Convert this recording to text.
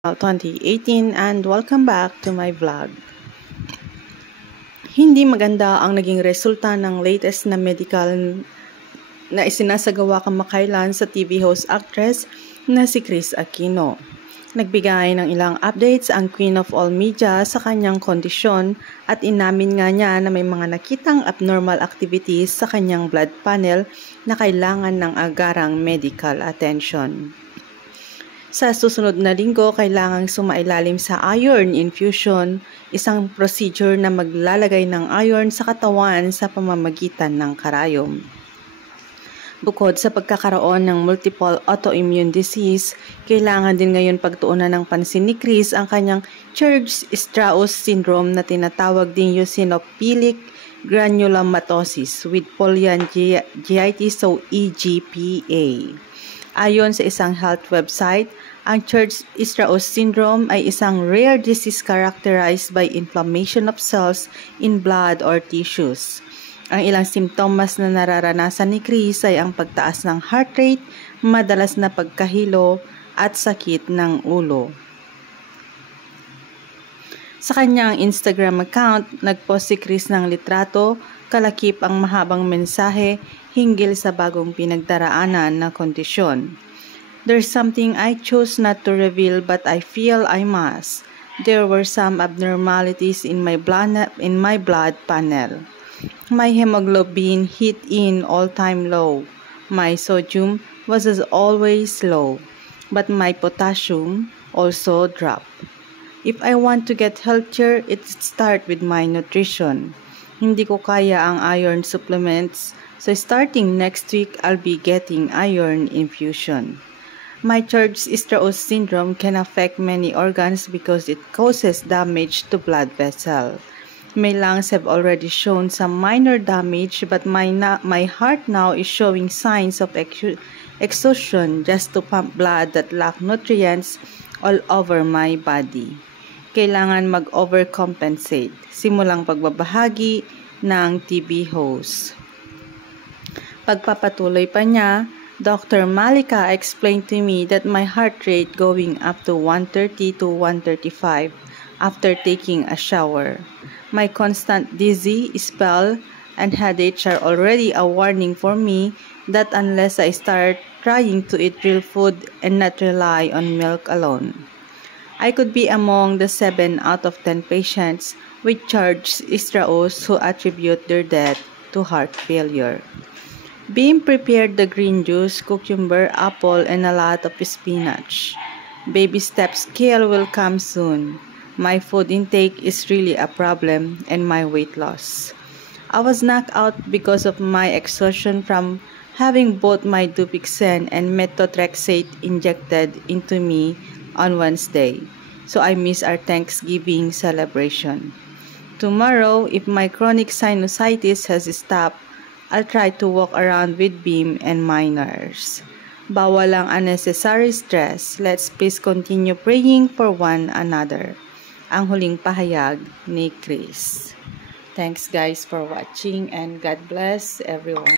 2018 and welcome back to my vlog. Hindi maganda ang naging resulta ng latest na medical na isinasagawa kamakailan sa TV host actress na si Kris Aquino. Nagbigay ng ilang updates ang Queen of All Media sa kanyang kondisyon at inamin nga niya na may mga nakitang abnormal activities sa kanyang blood panel na kailangan ng agarang medical attention. Sa susunod na linggo, kailangang sumailalim sa iron infusion, isang procedure na maglalagay ng iron sa katawan sa pamamagitan ng karayom. Bukod sa pagkakaroon ng multiple autoimmune disease, kailangan din ngayon pagtuunan ng pansin ni Kris ang kanyang Church-Strauss syndrome na tinatawag ding eosinophilic granulomatosis with polyangiitis o EGPA. Ayon sa isang health website, ang Church-Strauss syndrome ay isang rare disease characterized by inflammation of cells in blood or tissues. Ang ilang simptomas na nararanasan ni Kris ay ang pagtaas ng heart rate, madalas na pagkahilo, at sakit ng ulo. Sa kanyang Instagram account, nagpost si Kris ng litrato, kalakip ang mahabang mensahe hinggil sa bagong pinagdaraanan na kondisyon. There's something I chose not to reveal but I feel I must. There were some abnormalities in my blood panel. My hemoglobin hit in all-time low. My sodium was as always low, but my potassium also dropped. If I want to get healthier, it starts with my nutrition. Hindi ko kaya ang iron supplements, so starting next week, I'll be getting iron infusion. My Church-Strauss syndrome can affect many organs because it causes damage to blood vessels. My lungs have already shown some minor damage, but my heart now is showing signs of exhaustion just to pump blood that lack nutrients all over my body. Kailangan mag-overcompensate, simulang pagbabahagi ng TV host. Pagpapatuloy pa niya, Dr. Malika explained to me that my heart rate going up to 130 to 135 after taking a shower. My constant dizzy, spell, and headache are already a warning for me that unless I start trying to eat real food and not rely on milk alone, I could be among the 7 out of 10 patients with Church-Strauss who attribute their death to heart failure. Beam prepared the green juice, cucumber, apple, and a lot of spinach. Baby step scale will come soon. My food intake is really a problem and my weight loss. I was knocked out because of my exhaustion from having both my Dupixent and methotrexate injected into me on Wednesday, so I miss our Thanksgiving celebration. Tomorrow, if my chronic sinusitis has stopped, I'll try to walk around with Beam and my nurse. Bawal ang unnecessary stress. Let's please continue praying for one another. Ang huling pahayag ni Kris. Thanks guys for watching and God bless everyone.